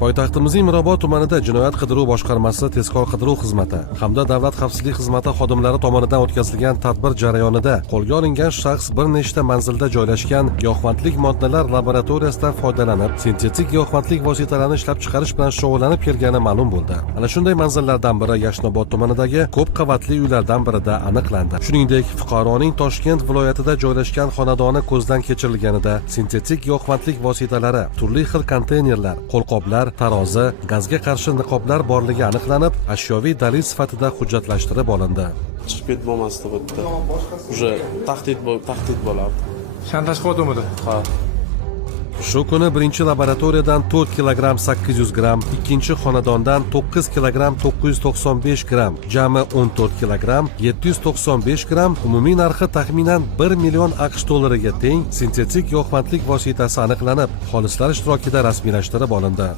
poytaxtimizning mirobod tumanida jinoyat qidiruv boshqarmasi tezkor qidiruv xizmati hamda davlat xavfsizlik xizmati xodimlari tomonidan o'tkazilgan tadbir jarayonida qo'lga olingan shaxs bir nechta manzilda joylashgan giyohvandlik moddalar laboratoriyasidan foydalanib sintetik giyohvandlik vositalarini ishlab chiqarish bilan shug'ullanib kelgani ma'lum bo'ldi. Ana shunday manzillardan biri yashnobod tumanidagi ko'p qavatli uylardan birida aniqlandi. Shuningdek fuqaroning toshkent viloyatida joylashgan xonadoni ko'zdan kechirilganida sintetik giyohvandlik vositalari turli xil konteynerlar qo'lqoplar tarozi gazga qarshi niqoblar borligi aniqlanib ashyoviy dalil sifatida hujjatlashtirib olindi. Chiqib ketib bo'lmasdi bu yerda уже tahdid tahdid bo'lardi. Shantaj qilyaptimi ha. Shu kuni birinchi laboratoriyadan 4 kilogramm 800 gramm ikkinchi xonadondan 9 kilogramm 995 gramm jami 14 kilogramm 795 gramm umumiy narxi taxminan 1 million aqsh dollariga teng sintetik giyohvandlik vositasi aniqlanib xolislar ishtirokida rasmiylashtirib olindi